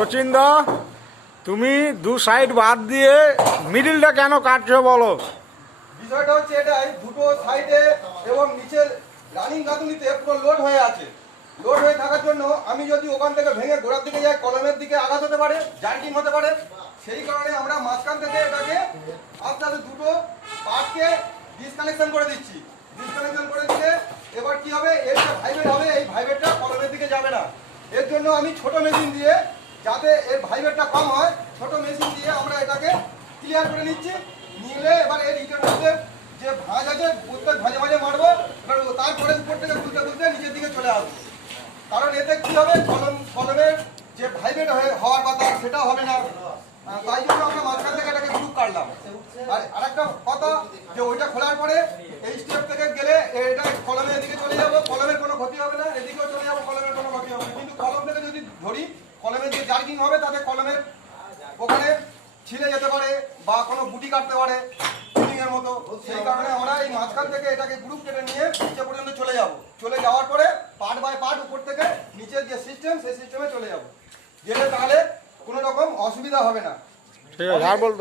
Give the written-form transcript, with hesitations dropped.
সচিনদা, তুমি দু সাইড বাদ দিয়ে মিডিলটা কেন কাটছো বলো? বিষয়টা হচ্ছে এটাই, দুটো সাইডে এবং নিচের রানিং গাঁথুনিতে পুরো লোড হয়ে আছে। লোড হয়ে থাকার জন্য আমি যদি ওখান থেকে ভেঙে গোড়ার দিকে যাই, কলমের দিকে আঘাত হতে পারে, জার্কিং হতে পারে। সেই কারণে আমরা মাঝখান থেকে এটাকে আস্তে আস্তে দুটো পার্টকে ডিসকানেকশন করে দিচ্ছি। ডিসকানেকশন করে দিলে এবার কি হবে, এর যে ভাইব্রেট হবে, এই ভাইব্রেটটা কলমের দিকে যাবে না। এর জন্য আমি ছোট মেশিন দিয়ে, যাতে এর ভাইব্রেটটা কম হয়, ছোট মেশিন দিয়ে আমরা এটাকে ক্লিয়ার করে নিচ্ছি। নিলে এবার এর ইটের মধ্যে যে ভাঁজ আছে, প্রত্যেক ভাঁজে ভাঁজে মারবো। এবার তারপরে উপর থেকে খুলতে খুলতে নিচের দিকে চলে আসবো। কারণ এতে কি হবে, কলমের যে ভাইব্রেট হওয়ার কথা সেটা হবে না। তাই জন্য আমরা মাঝখান থেকে এটাকে গ্রুপ কাটলাম। আর আরেকটা কথা, যে ওইটা খোলার পরে এই স্টেপ থেকে গেলে এটা কলমের এদিকে চলে যাবো, কলমের কোনো ক্ষতি হবে না। এদিকেও চলে যাবো, কলমের কোনো ক্ষতি হবে না। কিন্তু কলম থেকে যদি ধরি, কলমের যে জার্কিং হবে তাতে কলমের ওখানে ছিলে যেতে পারে বা কোনো গুটি কাটতে পারে এর মতো। সেই কারণে আমরা এই মাঝখান থেকে এটাকে গ্রুপ কেটে নিয়ে নিচে পর্যন্ত চলে যাব। চলে যাওয়ার পরে পার্ট বাই পার্ট উপর থেকে নিচের যে সিস্টেম, সেই সিস্টেমে চলে যাব। গেলে তাহলে কোনো রকম অসুবিধা হবে না। ঠিক আছে, আর বলতো।